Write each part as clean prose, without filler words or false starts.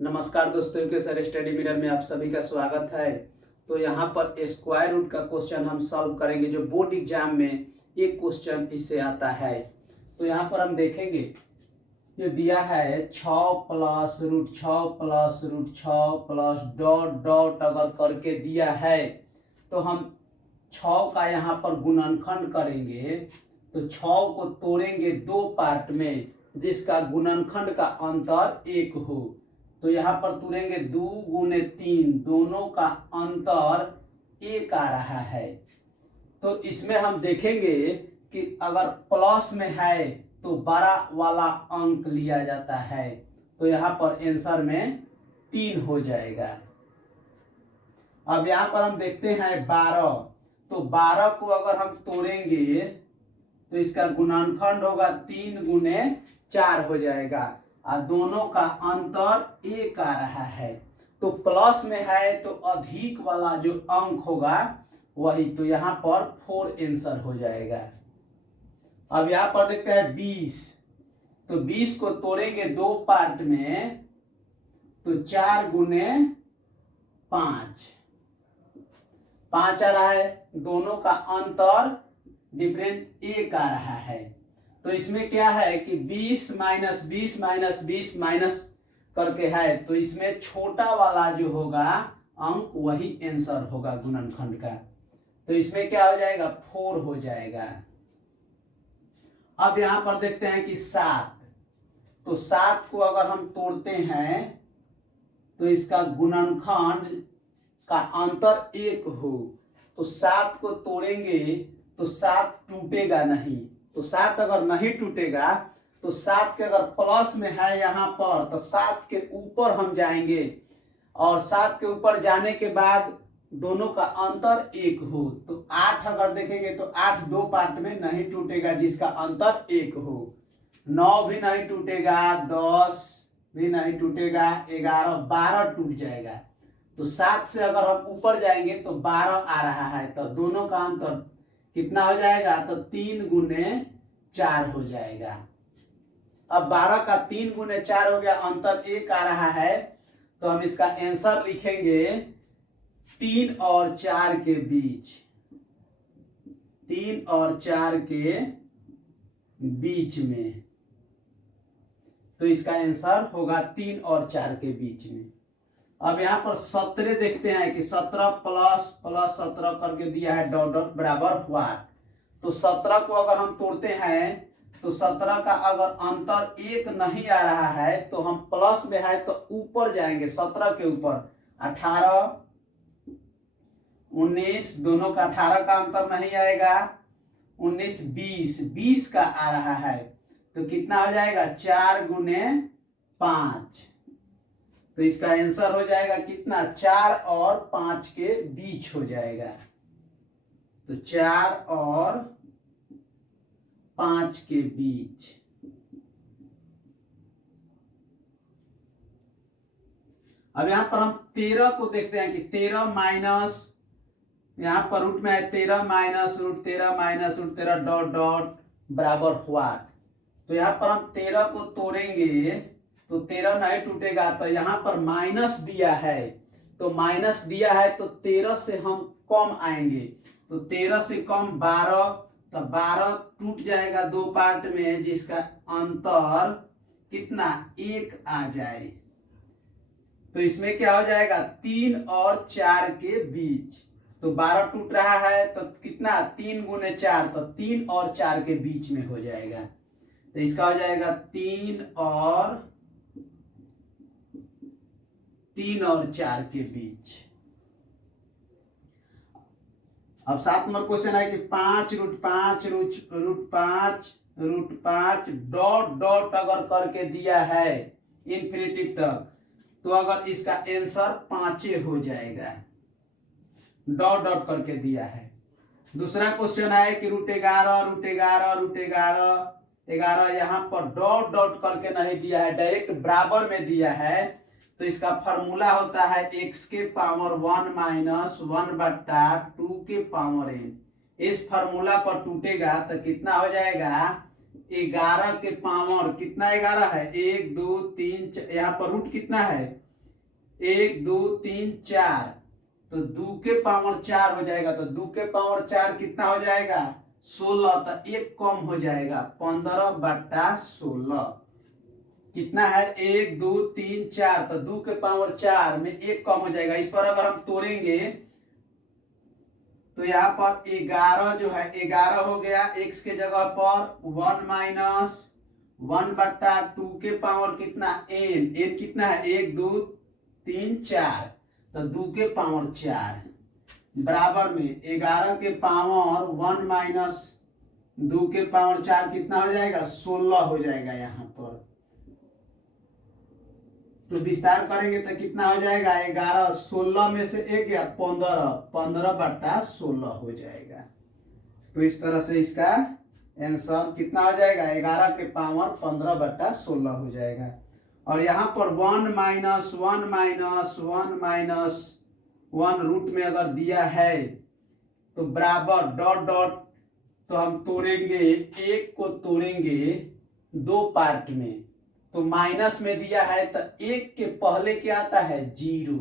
नमस्कार दोस्तों, के सर स्टडी मिरर में आप सभी का स्वागत है। तो यहाँ पर स्क्वायर रूट का क्वेश्चन हम सॉल्व करेंगे, जो बोर्ड एग्जाम में एक क्वेश्चन इससे आता है। तो यहाँ पर हम देखेंगे, जो दिया है 6 plus root 6 plus root 6 plus dot dot अगर करके दिया है, तो हम 6 का यहाँ पर गुणनखंड करेंगे। तो 6 को तोड़ेंगे दो पार्ट में, जिसका गुणनखंड का अंतर 1 हो। तो यहाँ पर तुरेंगे 2 गुने 3, दोनों का अंतर 1 आ रहा है। तो इसमें हम देखेंगे कि अगर प्लस में है तो बड़ा वाला अंक लिया जाता है। तो यहाँ पर आंसर में 3 हो जाएगा। अब यहाँ पर हम देखते हैं 12। तो 12 को अगर हम तोड़ेंगे तो इसका गुणनखंड होगा 3 गुने 4 हो जाएगा, और दोनों का अंतर 1 आ रहा है। तो प्लस में है तो अधिक वाला जो अंक होगा वही, तो यहाँ पर 4 आंसर हो जाएगा। अब यहाँ पर देखते हैं 20। तो 20 को तोड़ेंगे दो पार्ट में, तो 4 गुने 5 5 आ रहा है, दोनों का अंतर डिफरेंट 1 आ रहा है। तो इसमें क्या है कि 20 माइनस 20 माइनस 20 माइनस करके है, तो इसमें छोटा वाला जो होगा अंक वही आंसर होगा गुणनखंड का। तो इसमें क्या हो जाएगा, 4 हो जाएगा। अब यहां पर देखते हैं कि 7। तो 7 को अगर हम तोड़ते हैं तो इसका गुणनखंड का अंतर 1 हो। तो 7 को तोड़ेंगे तो 7 टूटेगा नहीं। तो 7 अगर नहीं टूटेगा तो 7 के अगर प्लस में है यहाँ पर, तो 7 के ऊपर हम जाएंगे, और 7 के ऊपर जाने के बाद दोनों का अंतर 1 हो। तो 8 अगर देखेंगे तो 8 दो पार्ट में नहीं टूटेगा, जिसका अंतर 1 हो। 9 भी नहीं टूटेगा, 10 भी नहीं टूटेगा, 11 12 टूट जाएगा। तो 7 से अगर हम ऊपर जाएंगे तो 12 आ रहा है, तो दोनों का अंतर कितना हो जाएगा, तो 3 गुने 4 हो जाएगा। अब 12 का 3 गुने 4 हो गया, अंतर 1 आ रहा है। तो हम इसका आंसर लिखेंगे 3 और 4 के बीच, 3 और 4 के बीच में। तो इसका आंसर होगा 3 और 4 के बीच में। अब यहाँ पर 17 देखते हैं कि 17 प्लस प्लस 17 करके दिया है, डॉट डॉट बराबर व्हाट। तो 17 को अगर हम तोड़ते हैं तो 17 का अगर अंतर 1 नहीं आ रहा है, तो हम प्लस में है तो ऊपर जाएंगे, 17 के ऊपर 18 19, दोनों का 18 का अंतर नहीं आएगा, 19 20 20 का आ रहा है। तो कितना हो जाएगा, 4 गुने 5। तो इसका आंसर हो जाएगा कितना, 4 और 5 के बीच हो जाएगा। तो 4 और 5 के बीच। अब यहां पर हम 13 को देखते हैं कि 13 माइनस, यहां पर रूट में है 13 minus root 13 minus root 13 dot dot बराबर व्हाट। तो यहां पर हम 13 को तोड़ेंगे तो 13 नहीं टूटेगा, तो यहाँ पर माइनस दिया है, तो माइनस दिया है तो 13 से हम कम आएंगे। तो 13 से कम 12, तो 12 टूट जाएगा दो पार्ट में, जिसका अंतर कितना, 1 आ जाए। तो इसमें क्या हो जाएगा, 3 और 4 के बीच। तो 12 टूट रहा है तो कितना, 3 गुने 4, तो 3 और 4 के बीच में हो जाएगा। तो इसका हो जाएगा 3 और 4 के बीच। अब 7 नंबर क्वेश्चन है कि 5 root 5 root 5 root 5 dot dot अगर करके दिया है इन्फिनिटी तक, तो अगर इसका आंसर 5 हो जाएगा, डॉट डॉट करके दिया है। दूसरा क्वेश्चन है कि रूट 11 रूट 11 रूट 11 11, यहाँ पर डॉट डॉट करके नहीं दिया है, डायरेक्ट बराबर में दिया है। तो इसका फॉर्मूला होता है x के पावर 1 माइनस 1 बट्टा 2 के पावर n। इस फॉर्मूला पर टूटेगा तो कितना हो जाएगा, 11 के पावर, कितना 11 है, 1 2 3, यहाँ पर रूट कितना है 1 2 3 4, तो 2 के पावर 4 हो जाएगा। तो 2 के पावर 4 कितना हो जाएगा? 16। तो एक कम हो जाएगा, 15/16 कितना है? 1 2 3 4, तो 2 के पावर 4 में एक कम हो जाएगा। इस पर अगर हम तोड़ेंगे तो यहाँ पर 11 जो है 11 हो गया, x के जगह पर 1 माइनस 1/2 के पावर कितना? n कितना है? 1 2 3 4, तो 2 के पावर 4 बराबर में 11 के पावर 1 माइनस 2 के पावर 4 कितना हो जाएगा? 16 हो जाएगा यहाँ पर। तो विस्तार करेंगे तो कितना हो जाएगा? 11, 16 में से एक गया 15, 15/16 हो जाएगा। तो इस तरह से इसका आंसर कितना हो जाएगा? 11 के पावर 15/16 हो जाएगा। और यहाँ पर 1 माइनस 1 माइनस 1 माइनस 1 रूट में अगर दिया है तो बराबर डॉट डॉट, तो हम तोड़ेंगे, एक को तोड़ेंगे 2 पार्ट में। तो माइनस में दिया है तो एक के पहले क्या आता है? 0,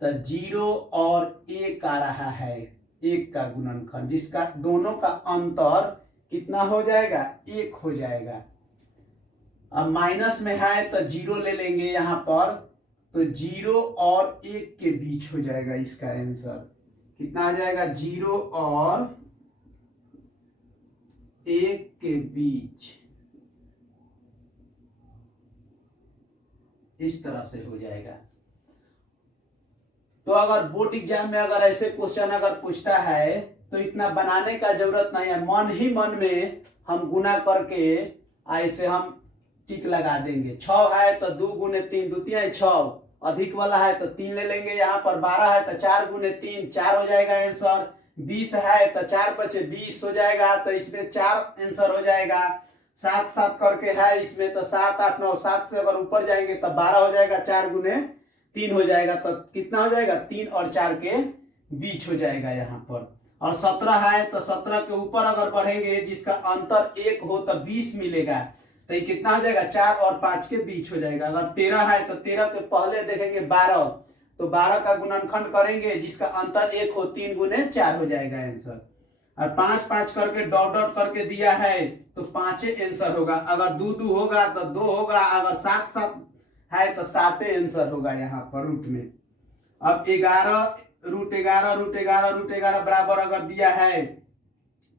तो 0 और 1 आ रहा है, 1 का गुणनखंड, जिसका दोनों का अंतर कितना हो जाएगा? 1 हो जाएगा। अब माइनस में है तो 0 ले लेंगे यहाँ पर, तो 0 और 1 के बीच हो जाएगा इसका आंसर। कितना आ जाएगा? 0 और 1 के बीच, इस तरह से हो जाएगा। तो अगर बोर्ड एग्जाम में अगर ऐसे क्वेश्चन अगर पूछता है तो इतना बनाने का जरूरत नहीं है, मन ही मन में हम गुना करके ऐसे हम टिक लगा देंगे। 6 है तो 2 गुने 3, 2 3 6, अधिक वाला है तो 3 ले लेंगे। यहाँ पर 12 है तो 4 गुने 3 4 हो जाएगा आंसर। 20 है तो 4 बचे 20 हो जाएगा, तो इसमें 4 आंसर हो जाएगा। 7 7 करके है इसमें, तो 7 8 9, 7 से अगर ऊपर जाएंगे तो 12 हो जाएगा, 4 गुने 3 हो जाएगा, तो कितना हो जाएगा? 3 और 4 के बीच हो जाएगा यहाँ पर। और 17 है तो 17 के ऊपर अगर बढ़ेंगे जिसका अंतर 1 हो तो 20 मिलेगा, तो ये कितना हो जाएगा? 4 और 5 के बीच हो जाएगा। अगर 13 है तो 13 के पहले देखेंगे 12, तो 12 का गुणनखंड करेंगे जिसका अंतर 1 हो, 3 गुने 4 हो जाएगा आंसर। और 5 5 करके डॉट डॉट करके दिया है तो 5 आंसर होगा। अगर 2 2 होगा तो 2 होगा, अगर 7 7 है तो 7 आंसर होगा यहाँ पर रूट में। अब 11 रूट 11 रूट 11 रूट 11 बराबर अगर दिया है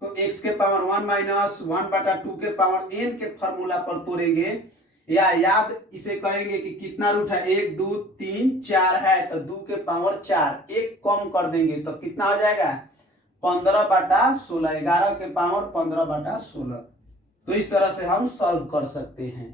तो x के पावर 1 माइनस 1/2 के पावर n के फॉर्मूला पर तोड़ेंगे, या याद इसे कहेंगे कि कितना रूट है? 1 2 3 4 है, तो 2 के पावर 4 एक कम कर देंगे तो कितना हो जाएगा? 15/16, 11 के पावर 15/16। तो इस तरह से हम सॉल्व कर सकते हैं।